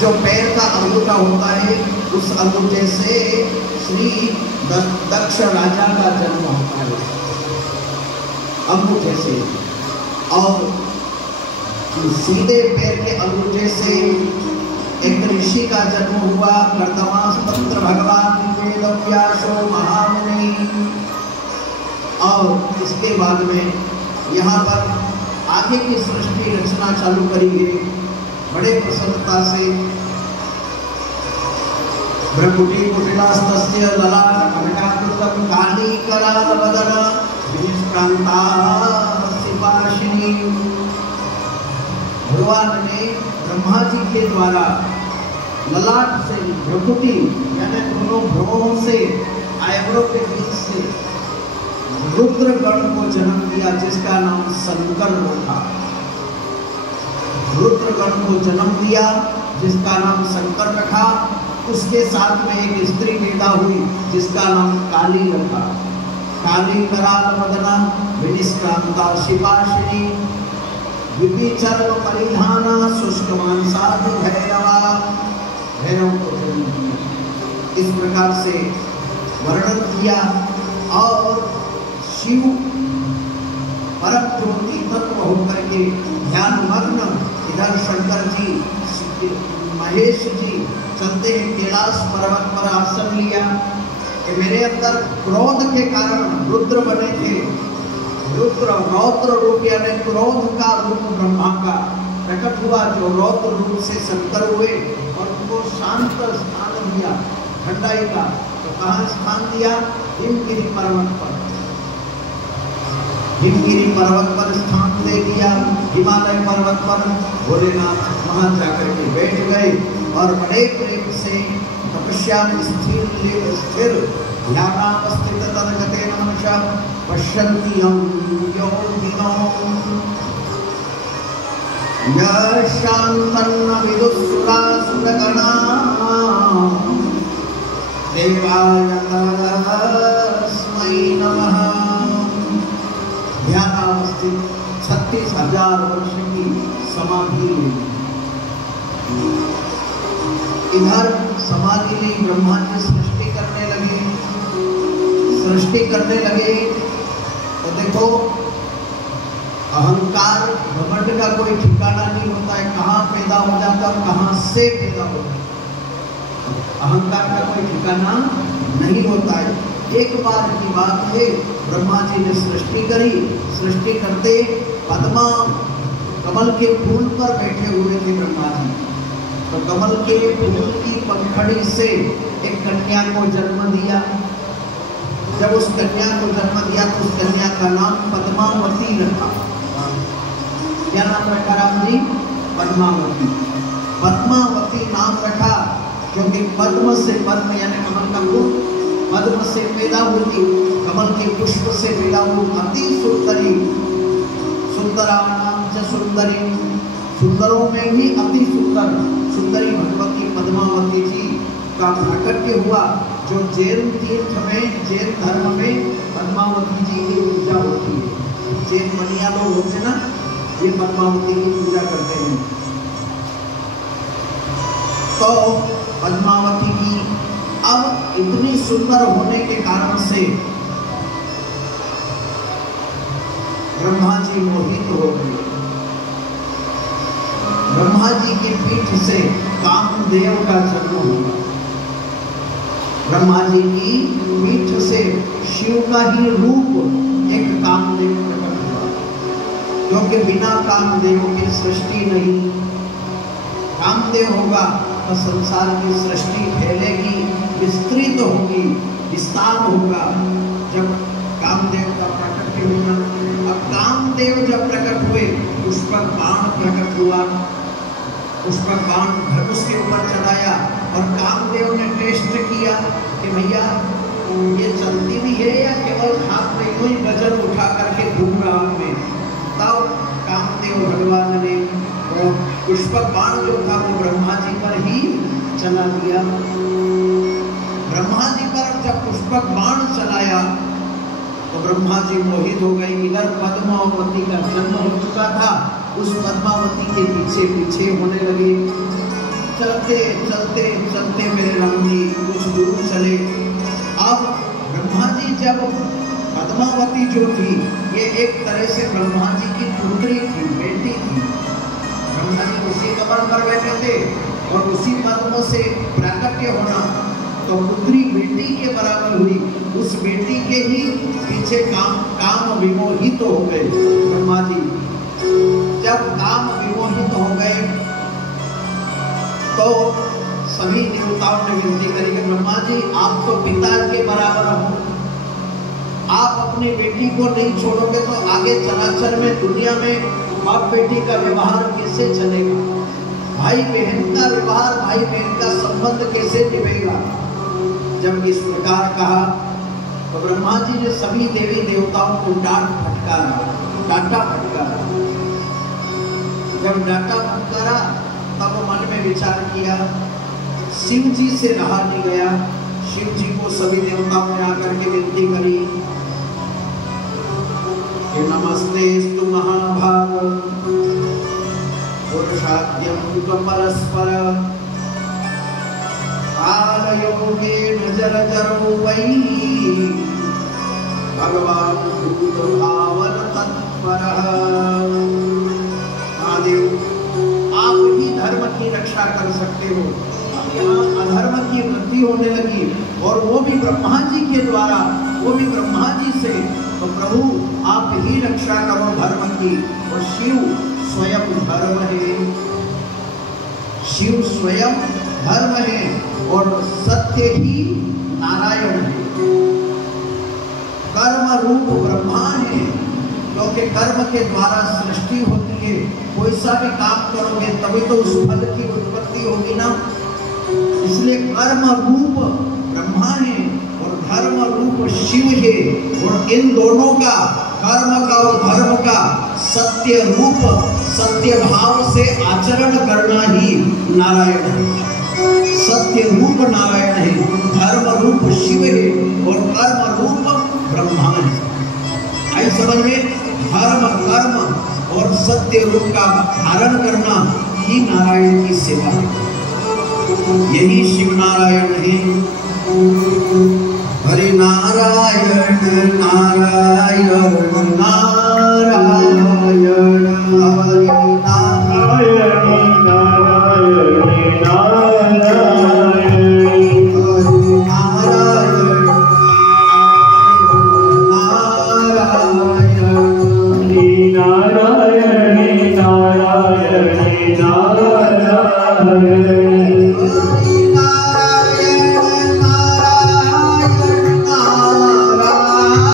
जो पैर का अंगूठा होता है, उस अंगूठे से श्री दक्ष राजा का जन्म होता है, अंगूठे से। और सीधे पैर के अंगूठे से एक ऋषि का जन्म हुआ, कर्दमास्पत्र भगवान वेदव्यासो महामुनि। और इसके बाद में यहाँ पर आगे की सृष्टि रचना चालू करी गई बड़े प्रसन्नता से। भ्रकुटी कुटिलास्तस्य ललाट कनकाकृतं कालीकरालवदन विनिष्क्रांता सिपाशिनी। भगवान ने ब्रह्मा जी के द्वारा ललाट से भ्रकुटी यानी दोनों भ्रुवों से आईब्रो के बीच से रुद्र गण को जन्म दिया, जिसका नाम शंकर रखा। रुद्र गण को जन्म दिया जिसका नाम शंकर रखा। उसके साथ में एक स्त्री पैदा हुई जिसका नाम काली रखा। काली कराल मदना विनिष्क्रांता शिपाशिनी विपिचर परिधाना शुष्क मांसादि भैरवा। भैरव को जन्म दिया। इस प्रकार से वर्णन किया। और शिव परम ज्योति तत्व होकर के ध्यान मग्न इधर शंकर जी महेश जी चलते हैं कैलाश पर्वत पर आसन लिया कि मेरे अंदर क्रोध के कारण रुद्र बने थे। रुद्र रौद्र रूप यानी क्रोध का रूप ब्रह्मा का प्रकट हुआ, जो रौद्र रूप से शंकर हुए और उनको शांत स्थान दिया ठंडाई का। तो कहाँ स्थान दिया? हिमगिरी पर्वत पर। हिमगिरी पर्वत पर स्थान दे दिया। हिमालय पर्वत पर भोलेनाथ वहां जाकर के बैठ गए और बड़े प्रेम से तपस्या में स्थिर ध्यानावस्थित तदगते नमः पश्यन्ति यं योगिनो यशान्तन्न विदुःसुरासुरगणा देवाय तस्मै नमः। ध्यानावस्थित 36,000 वर्ष की समाधि ली। इधर समाधि ली, ब्रह्मा जी सृष्टि करने लगे। सृष्टि करने लगे तो देखो अहंकार घमंड का कोई ठिकाना नहीं होता है, कहाँ पैदा हो जाता है, कहाँ से पैदा होता है। अहंकार का कोई ठिकाना नहीं होता है। एक बार की बात है, ब्रह्मा जी ने सृष्टि करी। सृष्टि करते पद्मा कमल के फूल पर बैठे हुए थे ब्रह्मा जी। तो कमल के फूल की पंखड़ी से एक कन्या को जन्म दिया। जब उस कन्या को जन्म दिया तो उस कन्या का नाम पद्मावती रखा। क्या नाम रखा राम जी? पद्मावती। पद्मावती नाम रखा क्योंकि पद्म से, पद्म यानी कमल का फूल, पद्म से पैदा हुई थी। कमल के पुष्प से पैदा हुई अति सुंदरी। सुंदरा नाम च सुंदरी, सुंदरों में भी अति सुंदर सुंदरी भगवती पद्मावती जी का प्राकट्य हुआ। जो जैन तीर्थ में, जैन धर्म में पद्मावती जी की पूजा होती है। जैन मनिया लोग होते ना, ये पद्मावती की पूजा करते हैं। तो पद्मावती की अब इतनी सुंदर होने के कारण से ब्रह्मा जी मोहित हो गए। ब्रह्मा जी की पीठ से कामदेव का जन्म हुआ। ब्रह्मा जी की पीठ से शिव का ही रूप एक कामदेव प्रकट हुआ, क्योंकि बिना कामदेव की सृष्टि नहीं। कामदेव होगा तो संसार की सृष्टि फैलेगी, विस्तृत होगी, विस्तार होगा। जब कामदेव का प्रकट हुआ, अब कामदेव जब प्रकट हुए, उस पर बाण प्रकट हुआ। उस पर बाण धनुष के ऊपर चढ़ाया और कामदेव ने टेस्ट किया कि भैया ये चलती भी है या केवल हाथ में यूं ही वजन उठा करके घूम रहा हूं मैं। तब कामदेव भगवान ने वो पुष्पक बाण जो था वो ब्रह्मा जी पर ही चला दिया। ब्रह्मा जी पर जब पुष्पक बाण चलाया तो ब्रह्मा जी मोहित हो गए। इधर पद्मावती का जन्म हो चुका था, उस पद्मावती के पीछे पीछे होने लगे। चलते चलते चलते मेरे राम जी कुछ दूर चले। अब ब्रह्मा जी जब पद्मावती जो थी ये एक तरह से ब्रह्मा जी की पुत्री थी, बेटी थी। ब्रह्मा जी उसी कमल पर बैठे थे और उसी पद्म से प्राकट्य होना तो पुत्री बेटी के बराबर हुई। उस बेटी के ही पीछे काम विमोहित हो गए ब्रह्मा जी। जब काम विमोहित हो गए तो सभी देवताओं ने विनती करी कि ब्रह्मा जी आप तो पिता के बराबर हो, आप अपनी बेटी को नहीं छोड़ोगे तो आगे चलाचल में दुनिया में बाप बेटी का व्यवहार कैसे चलेगा, भाई बहन का व्यवहार, भाई बहन का संबंध कैसे निभेगा। जब इस प्रकार कहा तो ब्रह्मा जी ने सभी देवी देवताओं को डांटा फटकारा। जब डांटा फटकारा तब मन में विचार किया, शिव जी से रहा नहीं गया। शिव जी को सभी देवताओं ने आकर के विनती करी कि नमस्तेस्तु महाभाग पुरुषाद्यं परस्पर कालयोगेन जलचरो वै भगवान भूतभावन तत्परः। महादेव आप ही धर्म की रक्षा कर सकते हो। यहाँ अधर्म की वृद्धि होने लगी और वो भी ब्रह्मा जी के द्वारा, वो भी ब्रह्मा जी से। तो प्रभु आप ही रक्षा करो धर्म की। और शिव स्वयं धर्म है, शिव स्वयं धर्म है और सत्य ही नारायण है। कर्म रूप ब्रह्मा है क्योंकि कर्म के द्वारा सृष्टि होती है। कोई सा भी काम करोगे तभी तो उस फल की उत्पत्ति होगी ना। इसलिए कर्म रूप ब्रह्मा है और धर्म रूप शिव है। और इन दोनों का, कर्म का और धर्म का सत्य रूप, सत्य भाव से आचरण करना ही नारायण है। सत्य रूप नारायण है, धर्म रूप शिव है और कर्म रूप ब्रह्मा है। आई समझ में? धर्म, कर्म और सत्य रूप का धारण करना ही नारायण की सेवा है। यही शिव नारायण है। हरि नारायण नारायण नारायण हरि नारायण नारायण नारायण हरि नारायण नारायण नारायण नारायण